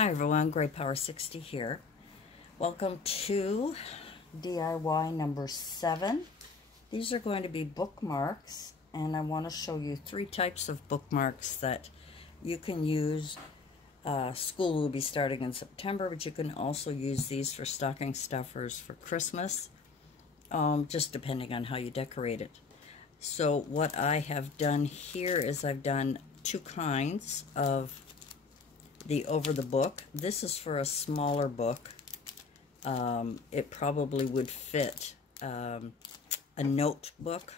Hi everyone, Grey Power 60 here. Welcome to DIY number 7. These are going to be bookmarks, and I want to show you 3 types of bookmarks that you can use. School will be starting in September, but you can also use these for stocking stuffers for Christmas, just depending on how you decorate it. So what I have done here is I've done 2 kinds of the over the book. This is for a smaller book. It probably would fit a notebook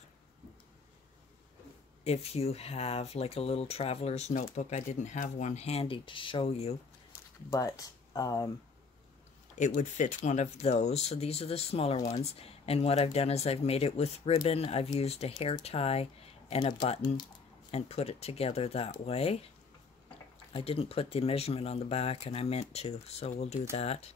if you have like a little traveler's notebook. I didn't have one handy to show you, but it would fit one of those. So these are the smaller ones, and what I've done is I've made it with ribbon. I've used a hair tie and a button and put it together that way. I didn't put the measurement on the back, and I meant to, so we'll do that.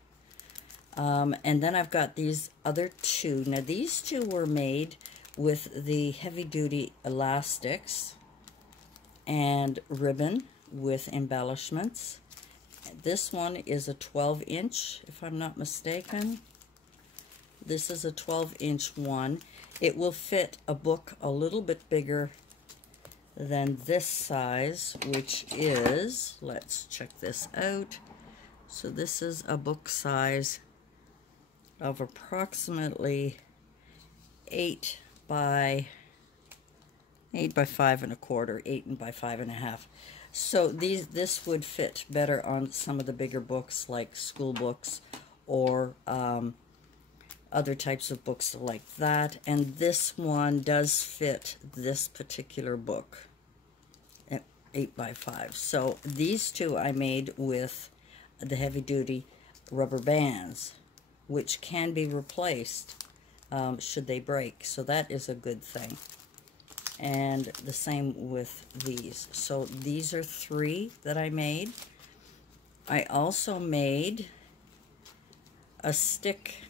And then I've got these other 2. Now these 2 were made with the heavy-duty elastics and ribbon with embellishments. This one is a 12-inch, if I'm not mistaken. This is a 12-inch one. It will fit a book a little bit bigger than this size, which is, let's check this out. So this is a book size of approximately 8 by 5 1/4, 8 by 5 1/2. So this would fit better on some of the bigger books like school books or other types of books like that. And this one does fit this particular book at 8 by 5. So these 2 I made with the heavy-duty rubber bands, which can be replaced should they break. So that is a good thing. And the same with these. So these are 3 that I made. I also made a stick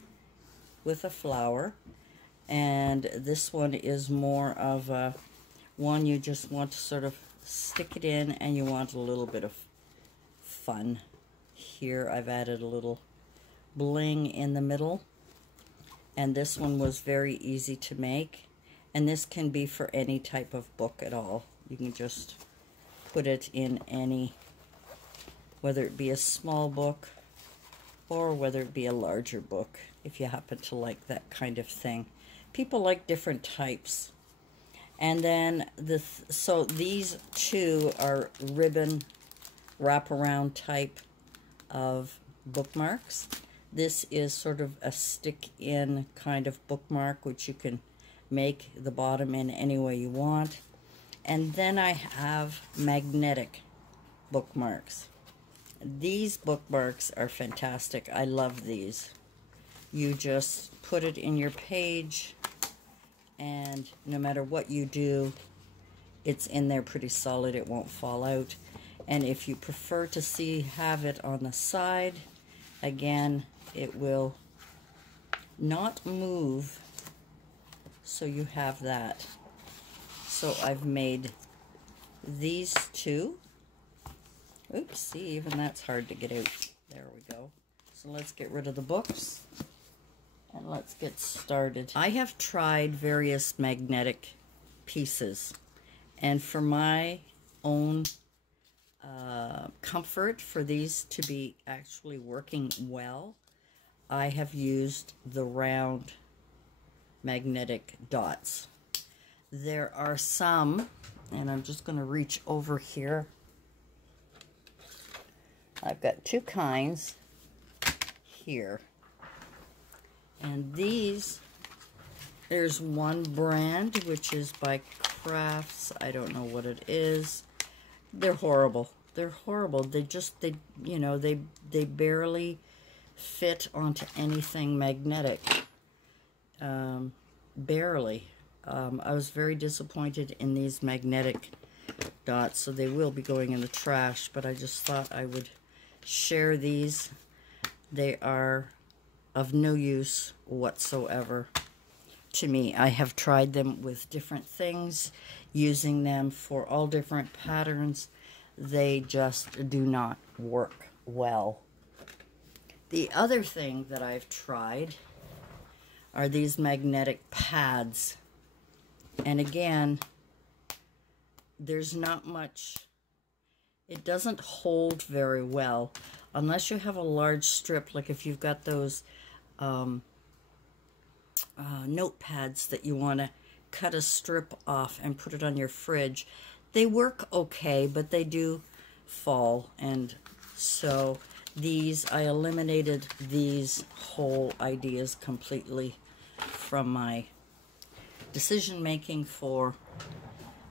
with a flower, and this one is more of a one you just want to sort of stick it in, and you want a little bit of fun. Here I've added a little bling in the middle, and this one was very easy to make, and this can be for any type of book at all. You can just put it in any, whether it be a small book or whether it be a larger book, if you happen to like that kind of thing. People like different types. And then so these 2 are ribbon wraparound type of bookmarks. This is sort of a stick-in kind of bookmark, which you can make the bottom in any way you want. And then I have magnetic bookmarks. These bookmarks are fantastic. I love these. You just put it in your page, and no matter what you do, it's in there pretty solid. It won't fall out. And if you prefer to have it on the side, again, it will not move, so you have that. So I've made these 2. Oops, see, even that's hard to get out. There we go. So let's get rid of the books, and let's get started. I have tried various magnetic pieces, and for my own comfort, for these to be actually working well, I have used the round magnetic dots. There are some, and I'm just going to reach over here. I've got 2 kinds here, and these, there's one brand which is by Crafts. I don't know what it is. They're horrible. They're horrible. They you know, they barely fit onto anything magnetic. Barely. I was very disappointed in these magnetic dots, so they will be going in the trash, but I just thought I would share these. They are of no use whatsoever to me. I have tried them with different things, using them for all different patterns. They just do not work. well. The other thing that I've tried are these magnetic pads. And again, there's not much, it doesn't hold very well unless you have a large strip, like if you've got those notepads that you want to cut a strip off and put it on your fridge. They work okay, but they do fall, and so I eliminated these whole ideas completely from my decision making for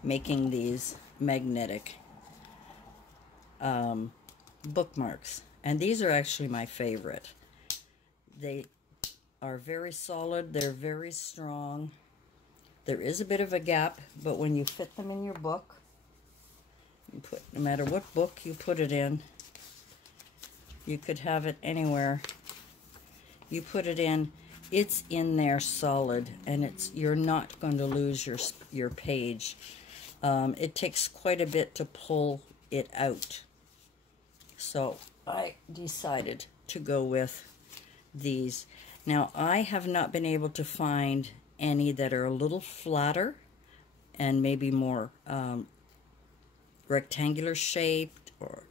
making these magnetic bookmarks. And these are actually my favorite. They are very solid, they're very strong. There is a bit of a gap, but when you fit them in your book, no matter what book you put it in, you could have it anywhere. You put it in, it's in there solid, and you're not going to lose your page. It takes quite a bit to pull it out. So I decided to go with these. Now, I have not been able to find any that are a little flatter and maybe more rectangular shaped, or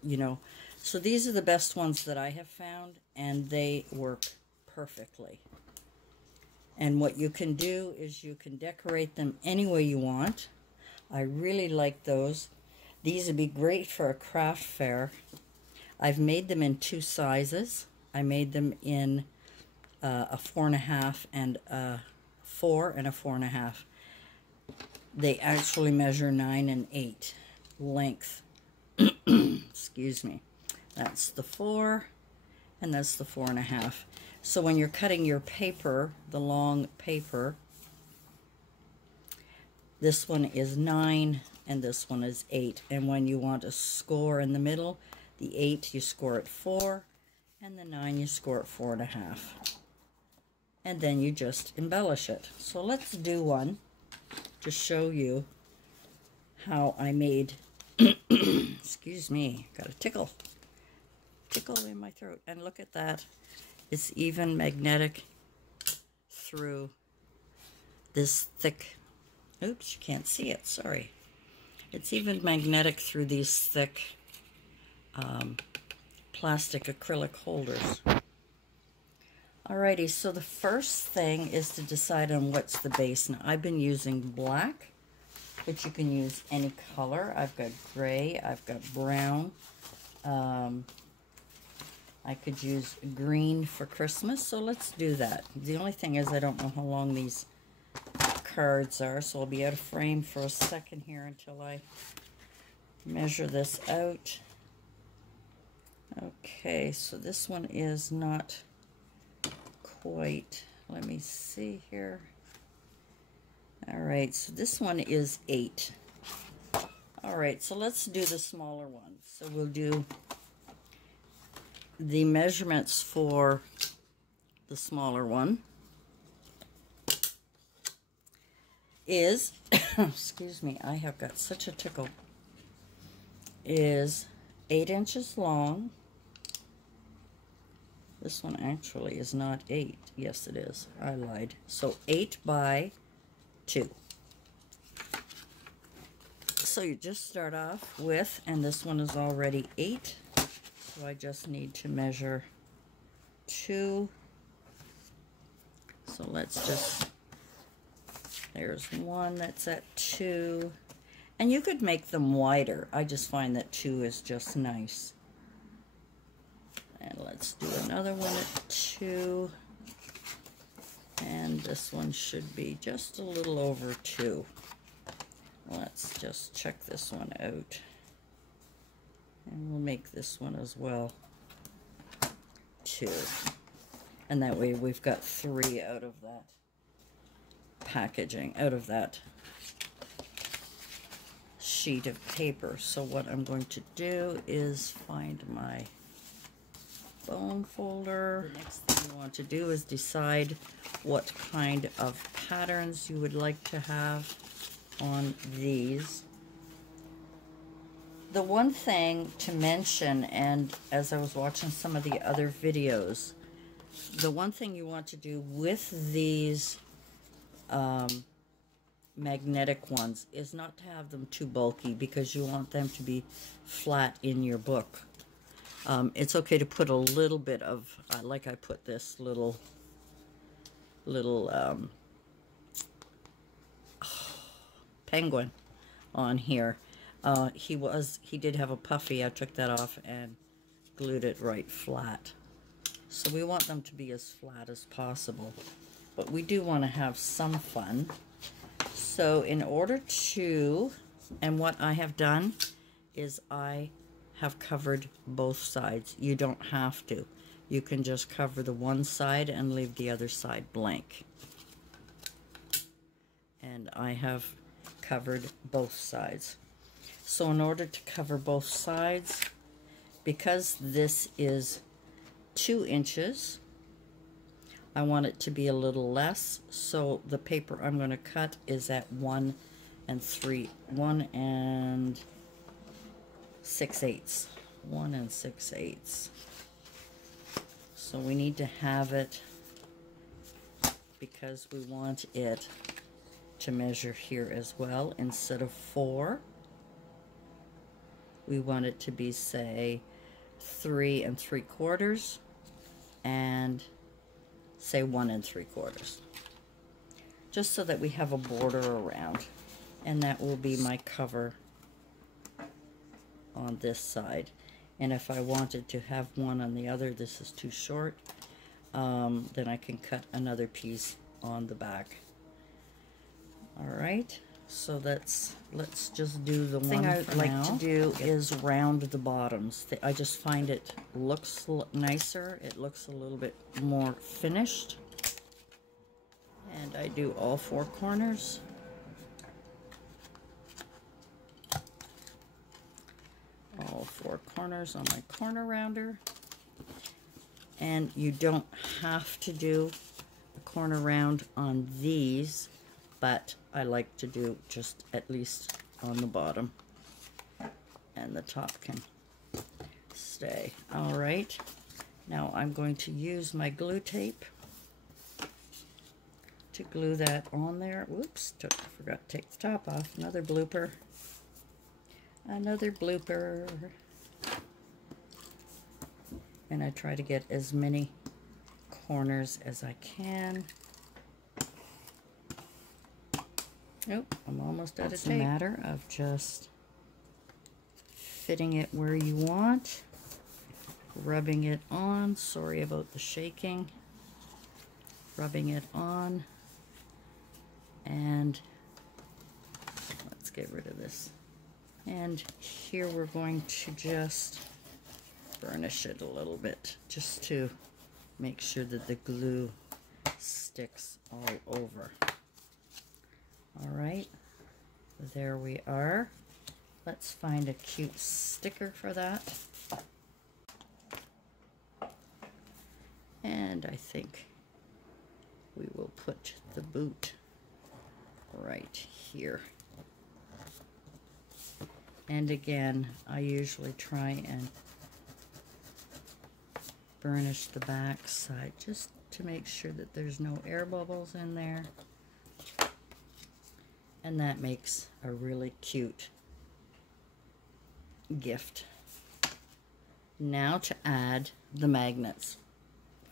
so these are the best ones that I have found, and they work perfectly. And what you can do is you can decorate them any way you want. I really like those. These would be great for a craft fair. I've made them in 2 sizes. I made them in a 4.5 and a 4 and a 4.5. They actually measure 9 and 8 length. Excuse me. That's the 4 and that's the 4.5. So when you're cutting your paper, the long paper, this one is 9 and this one is 8. And when you want a score in the middle, the 8 you score at 4 and the 9 you score at 4.5. And then you just embellish it. So let's do one to show you how I made, excuse me, got a tickle in my throat. And look at that. It's even magnetic through this thick, oops, you can't see it, sorry. It's even magnetic through these thick plastic acrylic holders. Alrighty, so the first thing is to decide on what's the base. Now, I've been using black, but you can use any color. I've got gray, I've got brown. I could use green for Christmas, so let's do that. The only thing is I don't know how long these cards are, so I'll be out of frame for a second here until I measure this out. Okay, so this one is not quite, let me see here. All right, so this one is 8. All right, so let's do the smaller one. So we'll do the measurements for the smaller one is, excuse me, I have got such a tickle, is 8 inches long. This one actually is not 8. Yes, it is. I lied. So 8 by 2. So you just start off with, and this one is already 8. So I just need to measure 2. So let's just, there's one that's at 2. And you could make them wider. I just find that 2 is just nice. And let's do another one at 2. And this one should be just a little over 2. Let's just check this one out. And we'll make this one as well 2. And that way we've got 3 out of that packaging, out of that sheet of paper. So what I'm going to do is find my bone folder. The next thing you want to do is decide what kind of patterns you would like to have on these. the one thing to mention, and as I was watching some of the other videos, the one thing you want to do with these magnetic ones is not to have them too bulky, because you want them to be flat in your book. It's okay to put a little bit of, like I put this little penguin on here. He did have a puffy. I took that off and glued it right flat. So we want them to be as flat as possible, but we do want to have some fun. So in order to, and what I have done is I have covered both sides. You don't have to. You can just cover the one side and leave the other side blank. And I have covered both sides. So in order to cover both sides, because this is 2 inches, I want it to be a little less, so the paper I'm going to cut is at 1 6/8. 1 6/8. So we need to have it, because we want it to measure here as well. Instead of 4, we want it to be, say, 3 3/4, and say 1 3/4, just so that we have a border around. And that will be my cover on this side. And if I wanted to have one on the other, this is too short, then I can cut another piece on the back. All right, so let's just do the thing I like to do is round the bottoms. I just find it looks nicer. It looks a little bit more finished. And I do all 4 corners. All 4 corners on my corner rounder. And you don't have to do a corner round on these, but I like to do just at least on the bottom, and the top can stay. All right, now I'm going to use my glue tape to glue that on there. Whoops, forgot to take the top off. Another blooper. Another blooper. And I try to get as many corners as I can. Nope, I'm almost out of tape. It's a matter of just fitting it where you want, rubbing it on. Sorry about the shaking. Rubbing it on. And let's get rid of this. And here we're going to just burnish it a little bit, just to make sure that the glue sticks all over. All right, there we are. Let's find a cute sticker for that. And I think we will put the boot right here. And again, I usually try and burnish the back side just to make sure that there's no air bubbles in there. And that makes a really cute gift. Now to add the magnets.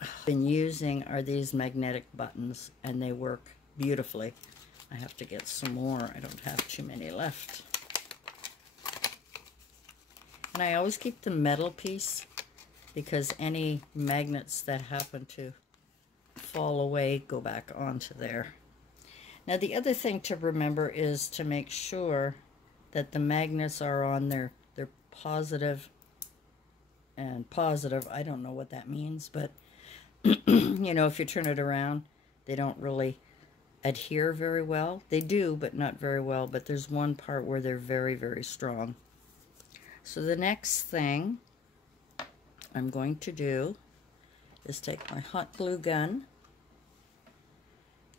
I've been using are these magnetic buttons, and they work beautifully. I have to get some more. I don't have too many left. And I always keep the metal piece, because any magnets that happen to fall away go back onto there. Now the other thing to remember is to make sure that the magnets are on their positive and positive. I don't know what that means, but you know, if you turn it around, they don't really adhere very well. They do, but not very well. But there's one part where they're very, very strong. So the next thing I'm going to do is take my hot glue gun,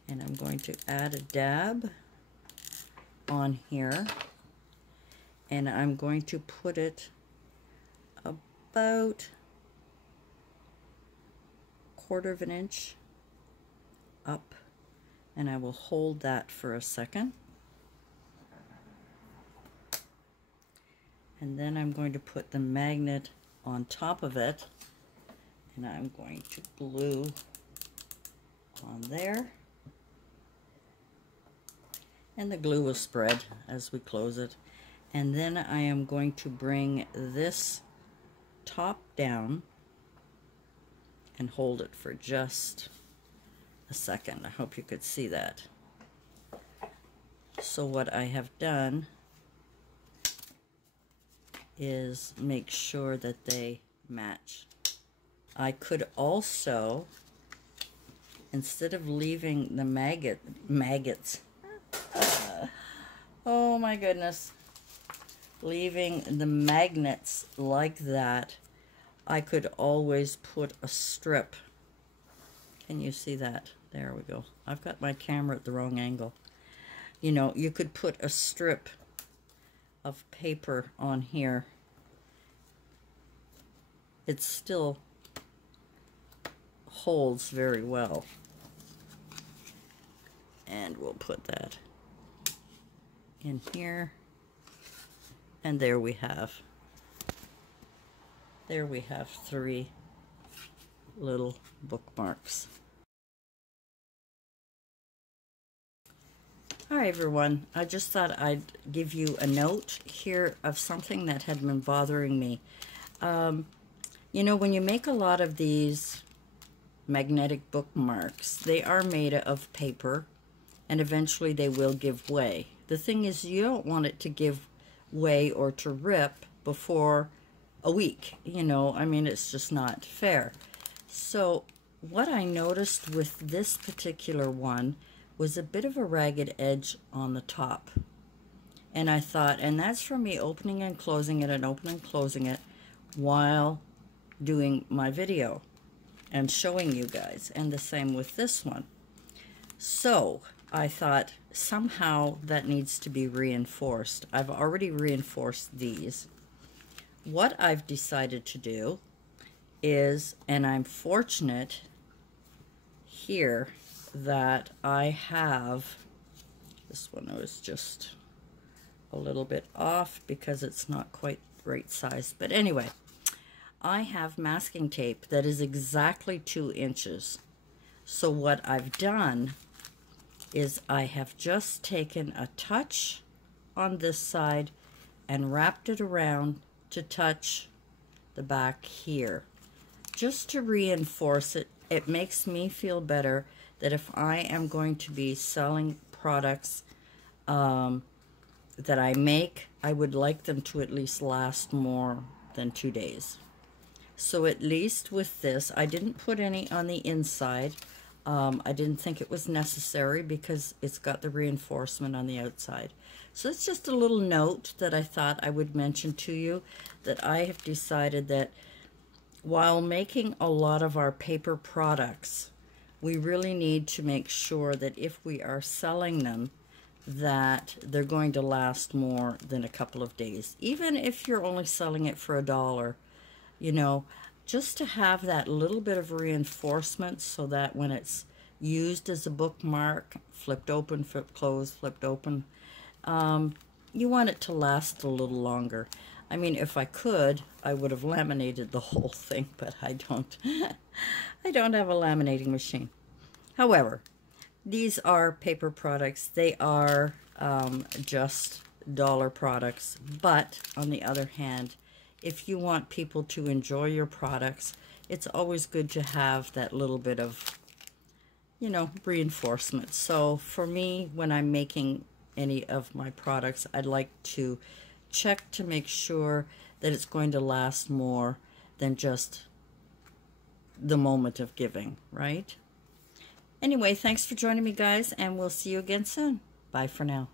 and I'm going to add a dab on here, and I'm going to put it about 1/4 of an inch up, and I will hold that for a second. And then I'm going to put the magnet on top of it, and I'm going to glue on there. And the glue will spread as we close it. And then I am going to bring this top down and hold it for just a second. I hope you could see that. So what I have done is make sure that they match. I could also, instead of leaving the maggots, oh my goodness, leaving the magnets like that, I could always put a strip. Can you see that? There we go. I've got my camera at the wrong angle. You know, you could put a strip of paper on here. It still holds very well. And we'll put that in here. And there we have 3 little bookmarks. Hi everyone, I just thought I'd give you a note here of something that had been bothering me. You know, when you make a lot of these magnetic bookmarks, they are made of paper, and eventually they will give way. The thing is, you don't want it to give way or to rip before a week. You know, I mean, it's just not fair. So what I noticed with this particular one was a bit of a ragged edge on the top. And I thought, and that's from me opening and closing it and opening and closing it while doing my video and showing you guys. And the same with this one. So I thought somehow that needs to be reinforced. I've already reinforced these. What I've decided to do is, and I'm fortunate here that I have, this one was just a little bit off because it's not quite the right size, but anyway, I have masking tape that is exactly 2 inches. So what I've done is I have just taken a touch on this side and wrapped it around to touch the back here, just to reinforce it. It makes me feel better that if I am going to be selling products that I make, I would like them to at least last more than 2 days. So at least with this, I didn't put any on the inside. I didn't think it was necessary because it's got the reinforcement on the outside. So it's just a little note that I thought I would mention to you, that I have decided that while making a lot of our paper products, we really need to make sure that if we are selling them, that they're going to last more than a couple of days. Even if you're only selling it for $1, you know, just to have that little bit of reinforcement so that when it's used as a bookmark, flipped open, flipped closed, flipped open, you want it to last a little longer. I mean, if I could, I would have laminated the whole thing, but I don't. I don't have a laminating machine. However, these are paper products. They are just dollar products. But on the other hand, if you want people to enjoy your products, it's always good to have that little bit of, you know, reinforcement. So for me, when I'm making any of my products, I'd like to check to make sure that it's going to last more than just the moment of giving, right? Anyway, thanks for joining me, guys, and we'll see you again soon. Bye for now.